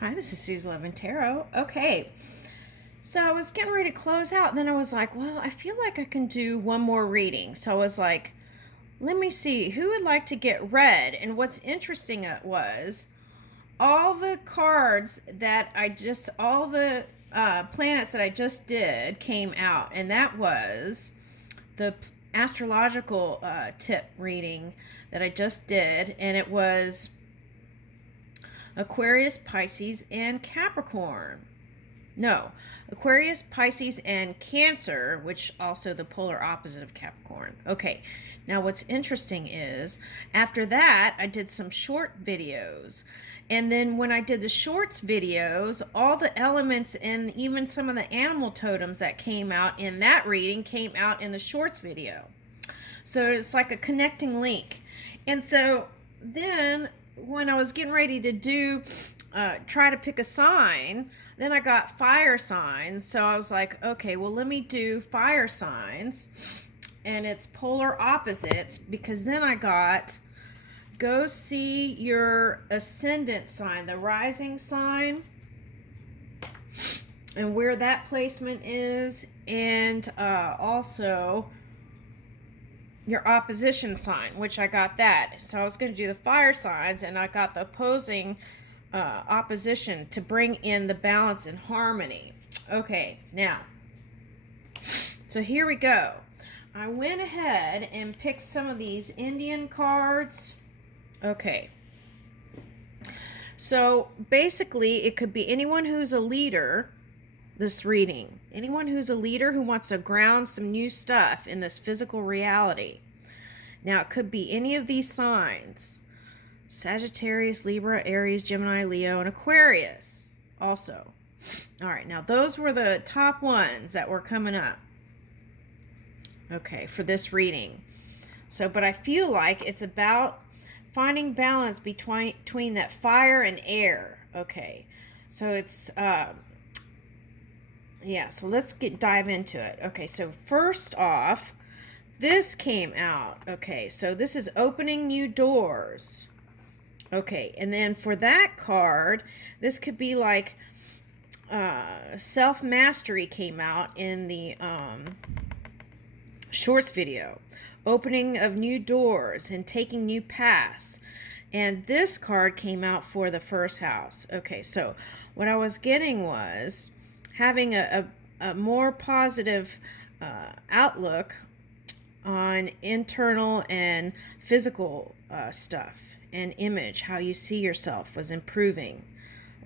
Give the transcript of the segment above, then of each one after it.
Hi, this is Sue's Love and Tarot. Okay, so I was getting ready to close out, and then I was like, well, I feel like I can do one more reading. So I was like, let me see, who would like to get read? And what's interesting was all the cards that all the planets that I just did came out, and that was the astrological tip reading that I just did, and it was Aquarius, Pisces, and Capricorn. No, Aquarius, Pisces, and Cancer, which also the polar opposite of Capricorn. Okay, now what's interesting is after that, I did some short videos. And then when I did the shorts videos, all the elements and even some of the animal totems that came out in that reading came out in the shorts video. So it's like a connecting link. And so then when I was getting ready to try to pick a sign, then I got fire signs. So I was like, okay, well, let me do fire signs. And it's polar opposites, because then I got go see your ascendant sign, the rising sign, and where that placement is, and also your opposition sign, which I got that. So I was going to do the fire signs, and I got the opposing opposition to bring in the balance and harmony. Okay, now, so here we go. I went ahead and picked some of these Indian cards. Okay. So basically, it could be anyone who's a leader, this reading. Anyone who's a leader who wants to ground some new stuff in this physical reality. Now, it could be any of these signs. Sagittarius, Libra, Aries, Gemini, Leo, and Aquarius also. All right, now those were the top ones that were coming up. Okay, for this reading. So, but I feel like it's about finding balance between that fire and air. Okay, so it's so let's dive into it. Okay, so first off, this came out. Okay, so this is opening new doors. Okay, and then for that card, this could be like self-mastery came out in the shorts video. Opening of new doors and taking new paths. And this card came out for the first house. Okay, so what I was getting was having a more positive outlook on internal and physical stuff and image, how you see yourself was improving.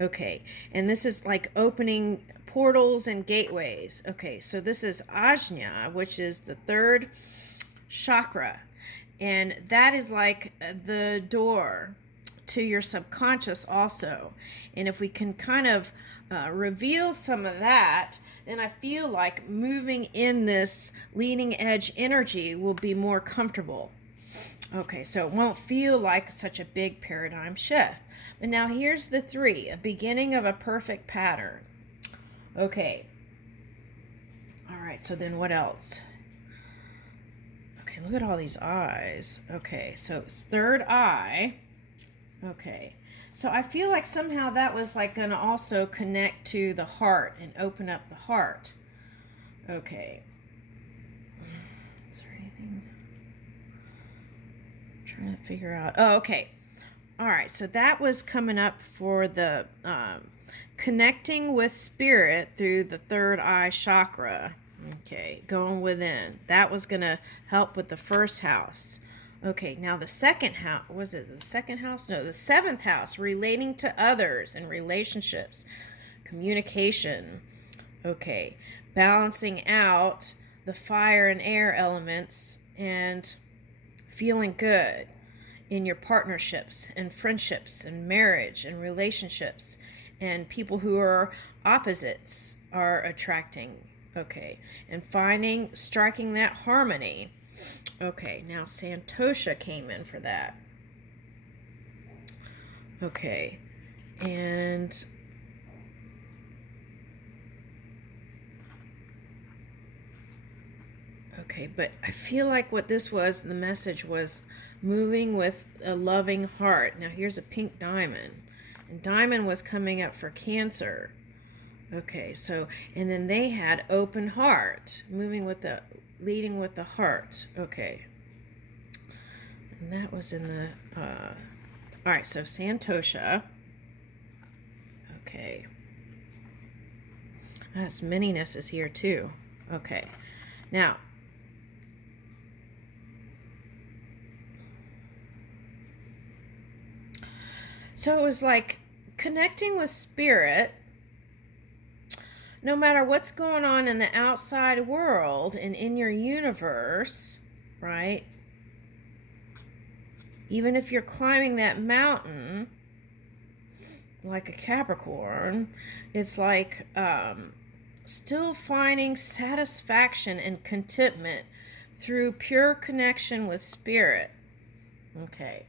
Okay, and this is like opening portals and gateways. Okay, so this is Ajna, which is the third chakra, and that is like the door to your subconscious also. And if we can kind of reveal some of that, then I feel like moving in this leading edge energy will be more comfortable. Okay, so it won't feel like such a big paradigm shift. But now here's the 3, a beginning of a perfect pattern. Okay. All right, so then what else? Okay, look at all these eyes. Okay, so it's third eye. Okay, so I feel like somehow that was like going to also connect to the heart and open up the heart. Okay. Is there anything? I'm trying to figure out. Oh, okay. All right, so that was coming up for the connecting with spirit through the third eye chakra. Okay, going within. That was going to help with the first house. Okay, now the second house, was it the second house? No, the 7th house, relating to others and relationships, communication. Okay, balancing out the fire and air elements and feeling good in your partnerships and friendships and marriage and relationships, and people who are opposites are attracting. Okay, and striking that harmony. Okay, now santosha came in for that. Okay, and okay, but I feel like what this was, the message was moving with a loving heart. Now here's a pink diamond. And diamond was coming up for Cancer. Okay, so, and then they had open heart, leading with the heart. Okay. And that was in the, all right, so santosha. Okay. That's manyness is here too. Okay. Now, so it was like connecting with spirit, no matter what's going on in the outside world and in your universe, right? Even if you're climbing that mountain like a Capricorn, it's like still finding satisfaction and contentment through pure connection with spirit. Okay.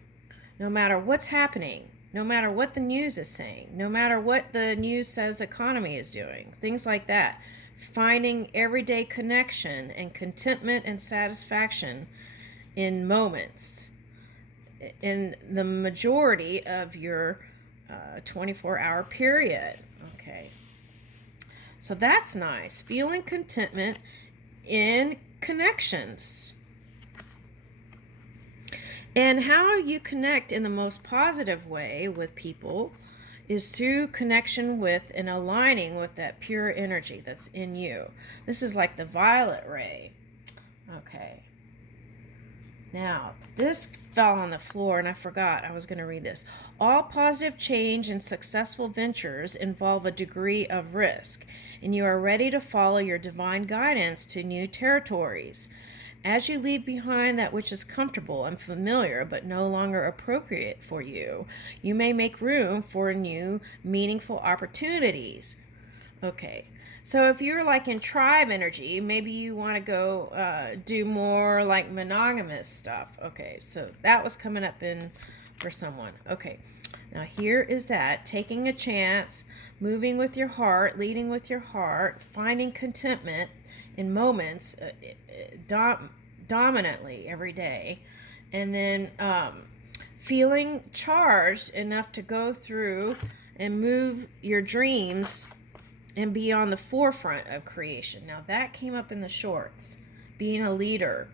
No matter what's happening, no matter what the news is saying, no matter what the news says the economy is doing, things like that. Finding everyday connection and contentment and satisfaction in moments, in the majority of your 24-hour period. Okay. So that's nice. Feeling contentment in connections. And how you connect in the most positive way with people is through connection with and aligning with that pure energy that's in you. This is like the violet ray. Okay. Now, this fell on the floor and I forgot I was going to read this. All positive change and successful ventures involve a degree of risk, and you are ready to follow your divine guidance to new territories. As you leave behind that which is comfortable and familiar but no longer appropriate for you, you may make room for new, meaningful opportunities. Okay, so if you're like in tribe energy, maybe you want to go do more like monogamous stuff. Okay, so that was coming up in for someone. Okay, now here is that, taking a chance, moving with your heart, leading with your heart, finding contentment in moments dominantly every day, and then feeling charged enough to go through and move your dreams and be on the forefront of creation. Now that came up in the shorts. Being a leader,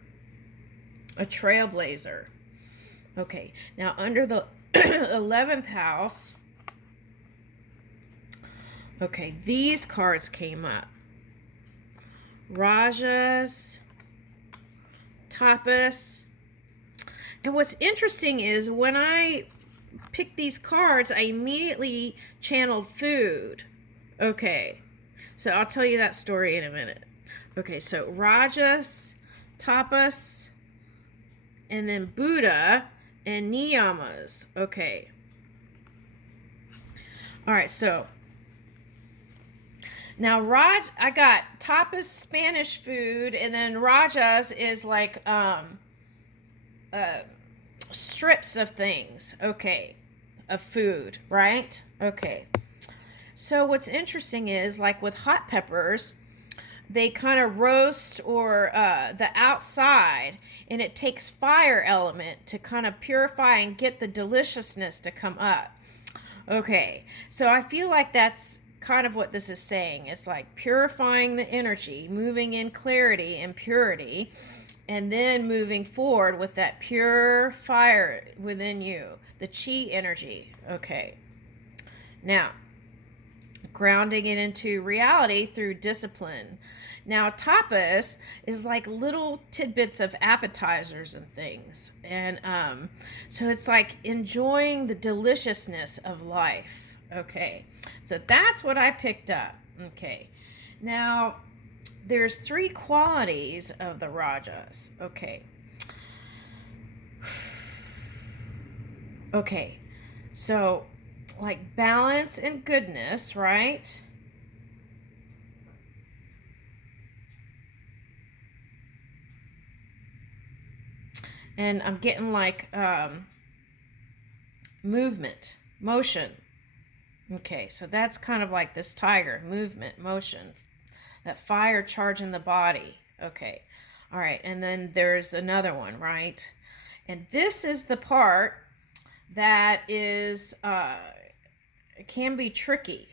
a trailblazer. Okay, now under the 11th house, okay, these cards came up. Rajas, tapas. And what's interesting is when I picked these cards, I immediately channeled food. Okay, so I'll tell you that story in a minute. Okay, so rajas, tapas, and then Buddha and Niyamas. Okay. All right, so now I got tapas, Spanish food, and then rajas is like strips of things. Okay, of food, right? Okay. So what's interesting is, like with hot peppers, they kind of roast or the outside, and it takes fire element to kind of purify and get the deliciousness to come up. Okay, so I feel like that's kind of what this is saying. It's like purifying the energy, moving in clarity and purity, and then moving forward with that pure fire within you, the chi energy. Okay, now grounding it into reality through discipline. Now, tapas is like little tidbits of appetizers and things. And so it's like enjoying the deliciousness of life. Okay, so that's what I picked up. Okay, now there's 3 qualities of the rajas. Okay. Okay, so like balance and goodness, right? And I'm getting like movement, motion. Okay, so that's kind of like this tiger, movement, motion, that fire charging the body. Okay, all right, and then there's another one, right? And this is the part that is can be tricky.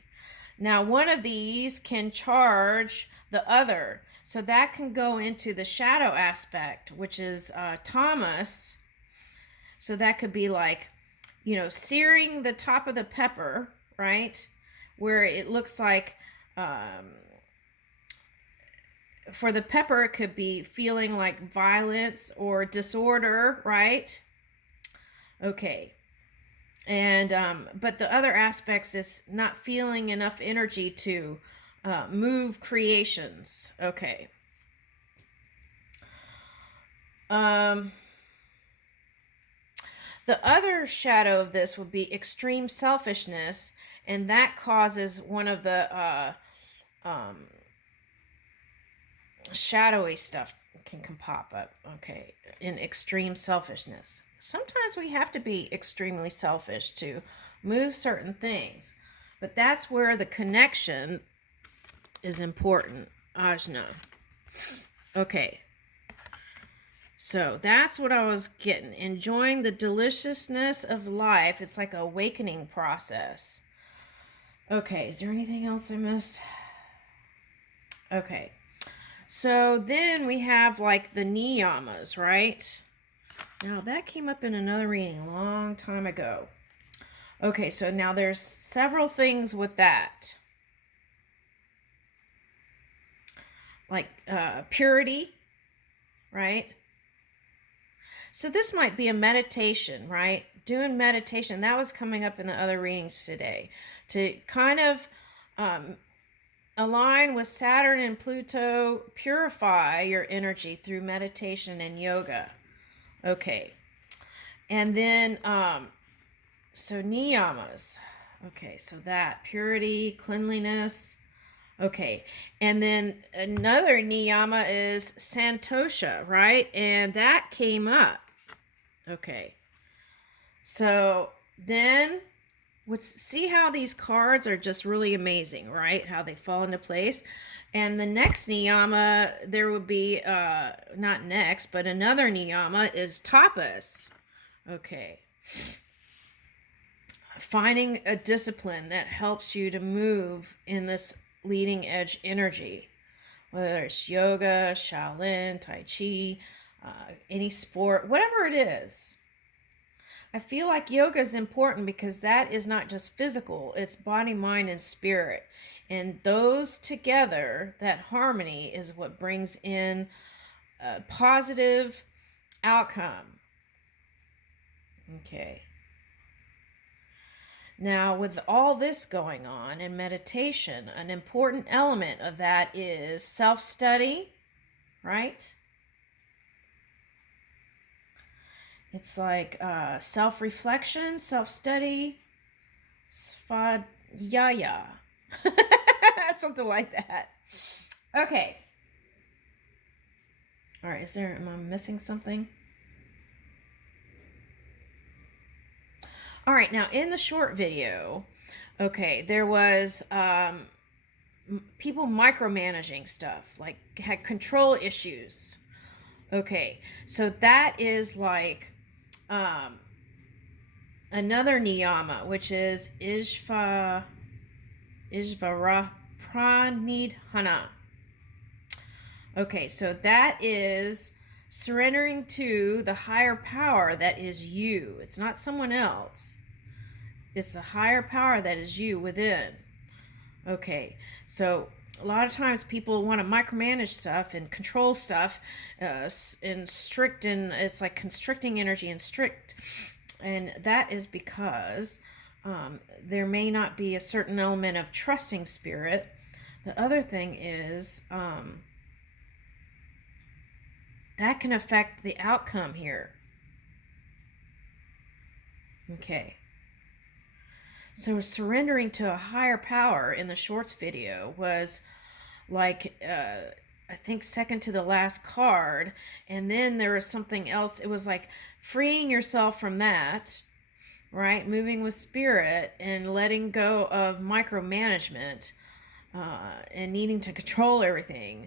Now, one of these can charge the other. So that can go into the shadow aspect, which is tamas. So that could be like, searing the top of the pepper, right? Where it looks like, for the pepper, it could be feeling like violence or disorder, right? Okay. And but the other aspects is not feeling enough energy to move creations. Okay. The other shadow of this would be extreme selfishness, and that causes one of the shadowy stuff can pop up. Okay, in extreme selfishness. Sometimes we have to be extremely selfish to move certain things, but that's where the connection is important. Ajna. Okay. So that's what I was getting. Enjoying the deliciousness of life. It's like an awakening process. Okay, is there anything else I missed? Okay. So then we have like the niyamas, right? Now that came up in another reading a long time ago. Okay, so now there's several things with that. Like purity, right? So this might be a meditation, right? Doing meditation. That was coming up in the other readings today. To kind of align with Saturn and Pluto, purify your energy through meditation and yoga. Okay. And then, so niyamas. Okay, so that, purity, cleanliness. Okay, and then another niyama is santosha, right? And that came up. Okay, so then see how these cards are just really amazing, right? How they fall into place. And the next niyama, there would be, not next, but another niyama is tapas. Okay. Finding a discipline that helps you to move in this leading edge energy, whether it's yoga, Shaolin, Tai Chi, any sport, whatever it is. I feel like yoga is important because that is not just physical, it's body, mind, and spirit. And those together, that harmony, is what brings in a positive outcome. Okay. Now, with all this going on in meditation, an important element of that is self-study, right? It's like self-reflection, self-study, svadhyaya. Something like that. Okay. All right, am I missing something? All right, now in the short video, okay, there was people micromanaging stuff, like had control issues. Okay, so that is like another niyama, which is ishvarapranidhana. Okay, so that is surrendering to the higher power that is you. It's not someone else. It's the higher power that is you within. Okay, so a lot of times people want to micromanage stuff and control stuff and strict, and it's like constricting energy and strict. And that is because there may not be a certain element of trusting spirit. The other thing is that can affect the outcome here. Okay. So surrendering to a higher power in the shorts video was like, I think second to the last card. And then there was something else. It was like freeing yourself from that, right? Moving with spirit and letting go of micromanagement and needing to control everything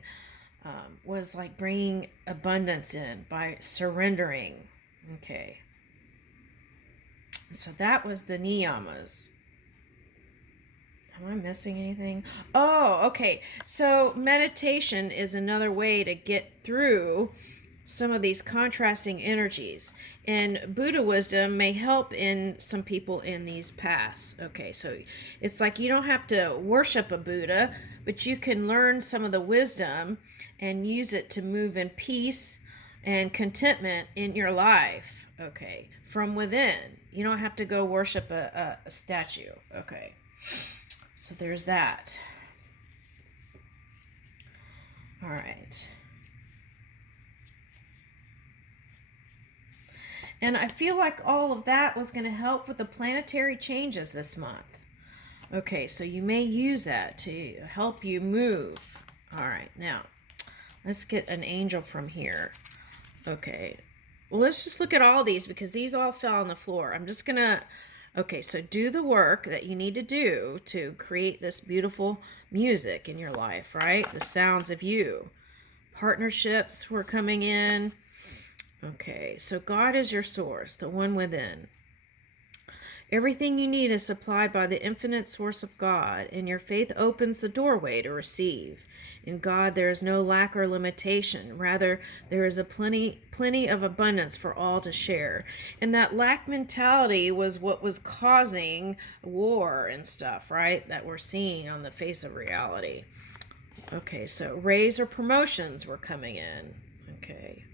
was like bringing abundance in by surrendering. Okay. So that was the niyamas. Am I missing anything? Oh, okay. So meditation is another way to get through some of these contrasting energies. And Buddha wisdom may help in some people in these paths. Okay, so it's like you don't have to worship a Buddha, but you can learn some of the wisdom and use it to move in peace and contentment in your life. Okay, from within. You don't have to go worship a statue. Okay, so there's that. All right. And I feel like all of that was going to help with the planetary changes this month. Okay, so you may use that to help you move. All right, now let's get an angel from here. Okay, well, let's just look at all these because these all fell on the floor. I'm just going to, okay, so do the work that you need to do to create this beautiful music in your life, right? The sounds of you. Partnerships were coming in. Okay, so God is your source, the one within. Everything you need is supplied by the infinite source of God, and your faith opens the doorway to receive. In God there is no lack or limitation. Rather, there is a plenty of abundance for all to share. And that lack mentality was what was causing war and stuff, right? That we're seeing on the face of reality. Okay, so raise or promotions were coming in. Okay.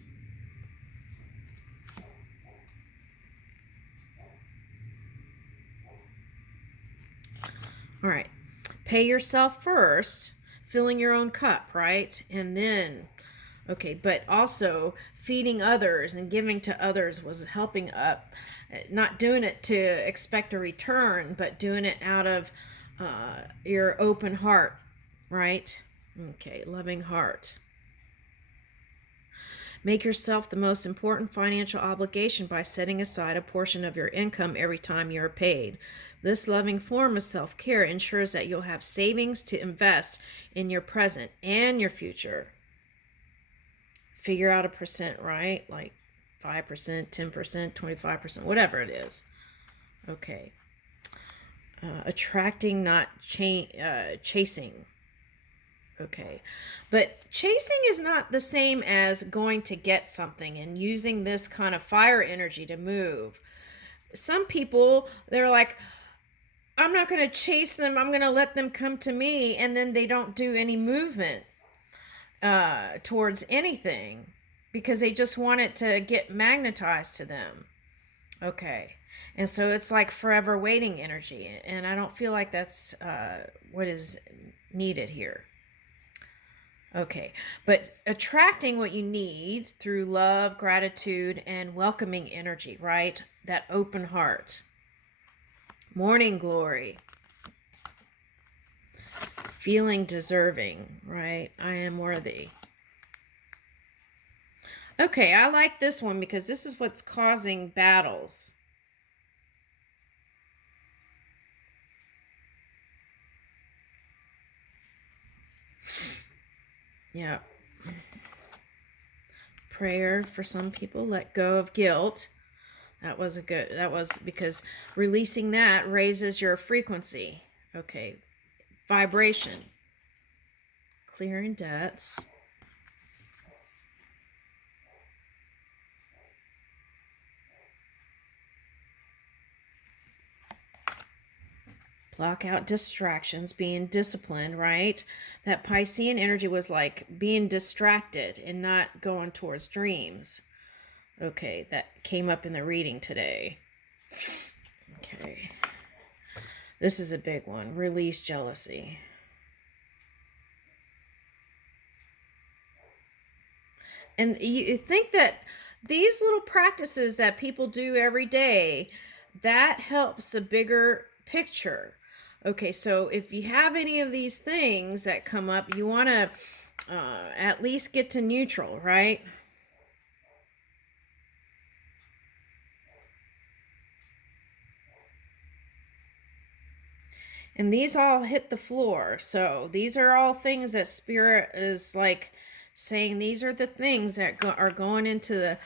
All right. Pay yourself first, filling your own cup, right? And then, okay, but also feeding others and giving to others was helping up. Not doing it to expect a return, but doing it out of your open heart, right? Okay, loving heart. Make yourself the most important financial obligation by setting aside a portion of your income every time you are paid. This loving form of self-care ensures that you'll have savings to invest in your present and your future. Figure out a percent, right? Like 5%, 10%, 25%, whatever it is. Okay. Attracting, not chasing. Okay. But chasing is not the same as going to get something and using this kind of fire energy to move. Some people, they're like, I'm not going to chase them. I'm going to let them come to me. And then they don't do any movement towards anything because they just want it to get magnetized to them. Okay. And so it's like forever waiting energy. And I don't feel like that's what is needed here. Okay, but attracting what you need through love, gratitude, and welcoming energy, right? That open heart. Morning glory. Feeling deserving, right? I am worthy. Okay, I like this one because this is what's causing battles. Yeah. Prayer for some people, let go of guilt. That was because releasing that raises your frequency. Okay. Vibration. Clearing debts. Block out distractions, being disciplined, right? That Piscean energy was like being distracted and not going towards dreams. Okay, that came up in the reading today. Okay. This is a big one. Release jealousy. And you think that these little practices that people do every day, that helps the bigger picture. Okay, so if you have any of these things that come up, you want to at least get to neutral, right? And these all hit the floor. So these are all things that Spirit is like saying these are the things that are going into the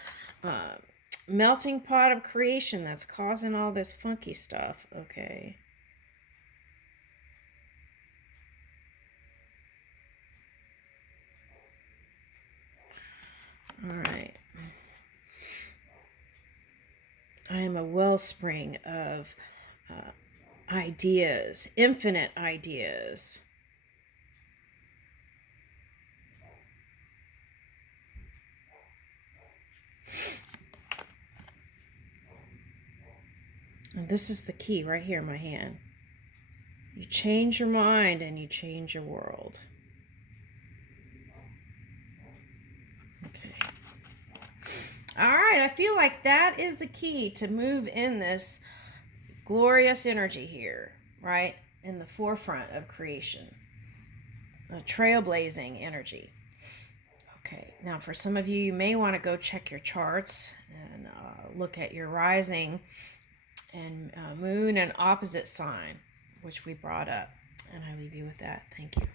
melting pot of creation that's causing all this funky stuff. Okay. All right. I am a wellspring of ideas, infinite ideas. And this is the key right here in my hand. You change your mind and you change your world. Okay. All right, I feel like that is the key to move in this glorious energy here, right? In the forefront of creation. A trailblazing energy. Okay, now for some of you, you may want to go check your charts and look at your rising and moon and opposite sign, which we brought up. And I leave you with that. Thank you.